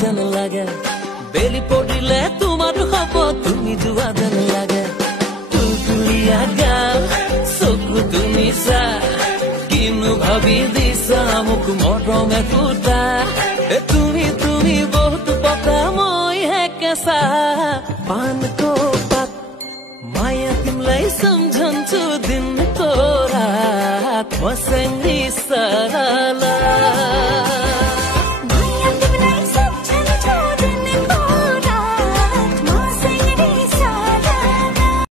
যেন লাগে বেলি পড়িলে তোমার হব তুমি জুয়া যেন লাগে তুলতুলিয়া গাল চকু তুমি চা কিনো ভাবি দিছা মোক মৰমে ফুটা তুমি তুমি বহুত পকা মই হে কেঁচা पानको पात माया तिमलाई सम्झन्छु दिनको रात मसँगै सरला